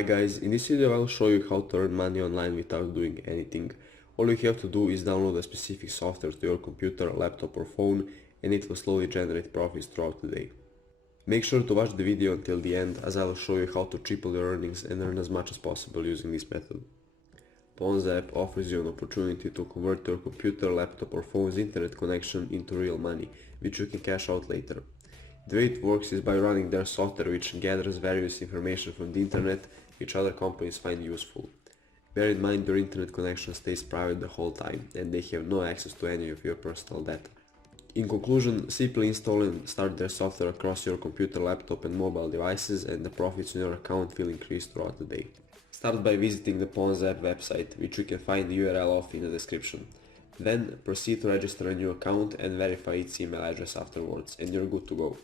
Hi guys, in this video I will show you how to earn money online without doing anything. All you have to do is download a specific software to your computer, laptop or phone, and it will slowly generate profits throughout the day. Make sure to watch the video until the end, as I will show you how to triple your earnings and earn as much as possible using this method. PawnsApp offers you an opportunity to convert your computer, laptop or phone's internet connection into real money, which you can cash out later. The way it works is by running their software, which gathers various information from the internet which other companies find useful. Bear in mind your internet connection stays private the whole time and they have no access to any of your personal data. In conclusion, simply install and start their software across your computer, laptop and mobile devices, and the profits in your account will increase throughout the day. Start by visiting the PawnsApp website, which you can find the URL of in the description. Then proceed to register a new account and verify its email address afterwards, and you're good to go.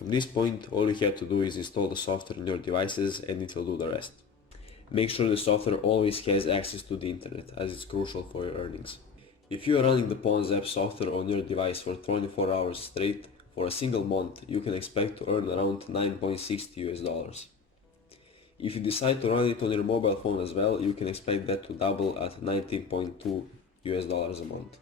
From this point, all you have to do is install the software on your devices and it will do the rest. Make sure the software always has access to the internet, as it's crucial for your earnings. If you are running the PawnsApp software on your device for 24 hours straight for a single month, you can expect to earn around $9.60. If you decide to run it on your mobile phone as well, you can expect that to double at $19.2 a month.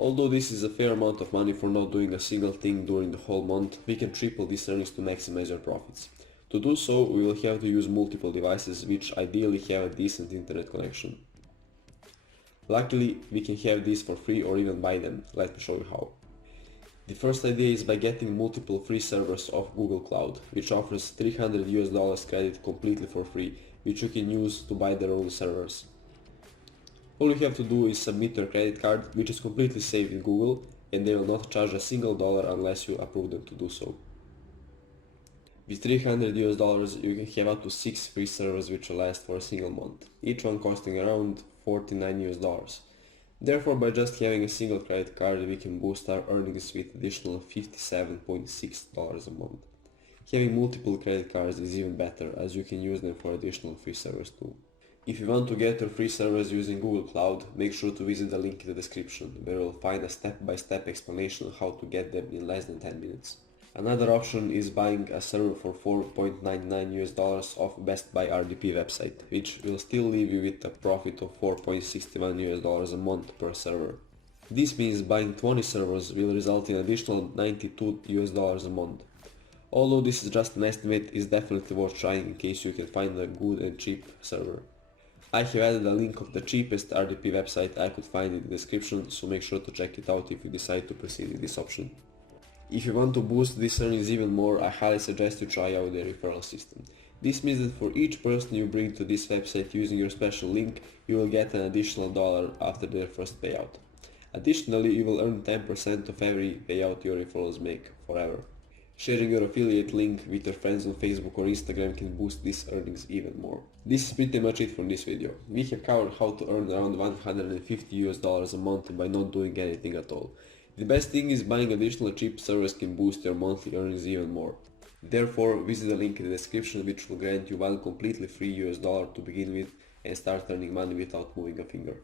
Although this is a fair amount of money for not doing a single thing during the whole month, we can triple these earnings to maximize your profits. To do so, we will have to use multiple devices which ideally have a decent internet connection. Luckily, we can have these for free or even buy them. Let me show you how. The first idea is by getting multiple free servers off Google Cloud, which offers $300 credit completely for free, which you can use to buy their own servers. All you have to do is submit your credit card, which is completely safe in Google, and they will not charge a single dollar unless you approve them to do so. With $300 you can have up to 6 free servers which will last for a single month, each one costing around $49. Therefore, by just having a single credit card, we can boost our earnings with additional $57.6 a month. Having multiple credit cards is even better, as you can use them for additional free servers too. If you want to get your free servers using Google Cloud, make sure to visit the link in the description, where you will find a step-by-step explanation on how to get them in less than 10 minutes. Another option is buying a server for $4.99 off Best Buy RDP website, which will still leave you with a profit of $4.61 a month per server. This means buying 20 servers will result in additional $92 a month. Although this is just an estimate, it's definitely worth trying in case you can find a good and cheap server. I have added a link of the cheapest RDP website I could find in the description, so make sure to check it out if you decide to proceed with this option. If you want to boost these earnings even more, I highly suggest you try out the referral system. This means that for each person you bring to this website using your special link, you will get an additional dollar after their first payout. Additionally, you will earn 10% of every payout your referrals make forever. Sharing your affiliate link with your friends on Facebook or Instagram can boost these earnings even more. This is pretty much it from this video. We have covered how to earn around $150 a month by not doing anything at all. The best thing is buying additional cheap servers can boost your monthly earnings even more. Therefore, visit the link in the description, which will grant you one completely free US dollar to begin with and start earning money without moving a finger.